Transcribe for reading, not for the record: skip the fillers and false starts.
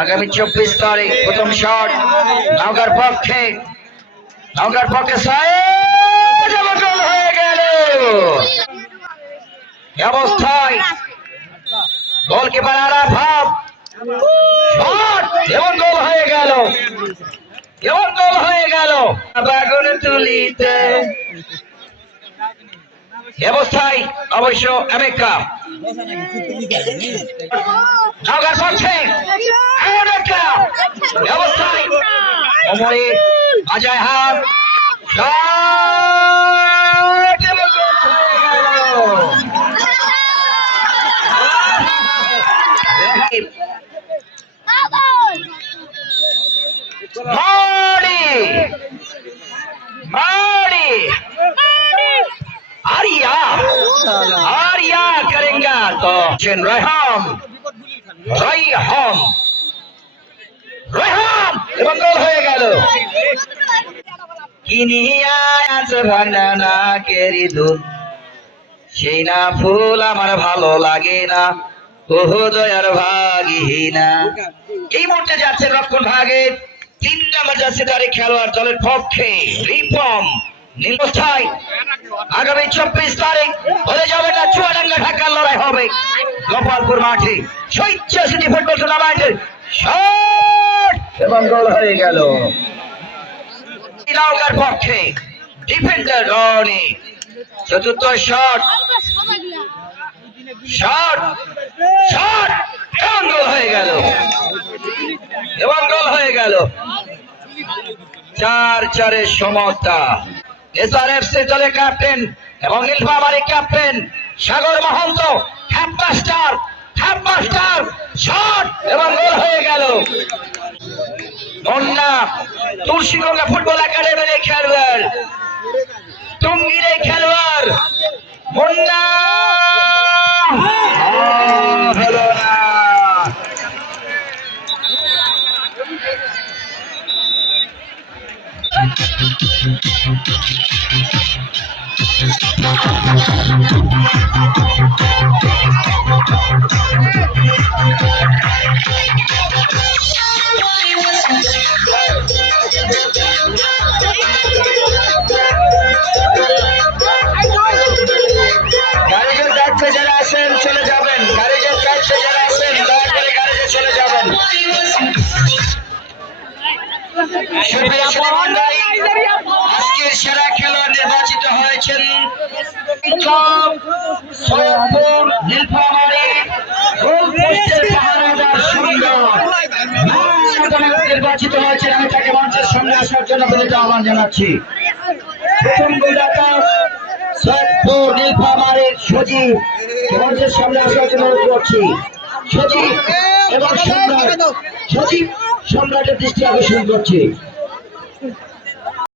আগামী 24 তারিখ প্রথম শট নওগাঁর পক্ষে হয়ে গেল অবস্থায় গোলকিপার আরাফাত শট এবং গোল হয়ে গেল বাগুন তুলিতে অবস্থায় অবশ্য আমেরিকা নওগাঁর পক্ষে অবস্থায় অমরে অজয় হাত आर्या करेंगे तो रेहाम এবং গোল হয়ে গেল কিনিয়া আছে ভাঙনা না কেরি দুধ সেই না ফুল আমার ভালো লাগে না ওহো দয়ার ভাগিনা এই মুহূর্তে যাচ্ছে রক্ষণ ভাগে 3 নম্বর যাচ্ছে তার খেলোয়াড় দলের পক্ষে রিপম নীলস্থায় আগামী 24 তারিখ হয়ে যাবে না চুয়াডাঙ্গা ঢাকার লড়াই হবে গোপালপুর মাঠে স্বেচ্ছা সিটি ফুটবল টুর্নামেন্টের শট এবং গোল হয়ে গেল নওগাঁর পক্ষে ডিফেন্ডার রনি চতুর্থ শট এবং গোল হয়ে গেল 4-4 সমতা এসআরএফসি দলের ক্যাপ্টেন এবং নীলফামারী ক্যাপ্টেন সাগর মহন্ত হ্যাপমাস্টার শট এবং গোল হয়ে গেল মুন্না তুলসীগঙ্গা ফুটবল একাডেমির খেলোয়াড় টুঙ্গির খেলোয়াড় মুন্না হলো না যারা আছেন চলে যাবেন গাড়িতে যারা আছেন দয়া করে গাড়িতে চলে যাবেন আজকের সেরা খেলোয়াড় নির্বাচিত হয়েছেন সৈয়দপুর নীলফামারী নির্বাচিত হয়েছেন আমি তাকে মঞ্চের সামনে আসার জন্য বিনীত আহ্বান জানাচ্ছি প্রথম গোলদাতা সৈয়দপুর নীলফামারীর সজীব মঞ্চের সামনে আসার জন্য অনুরোধ করছি সজীব এবং সম্রাটের দৃষ্টি আকর্ষণ করছি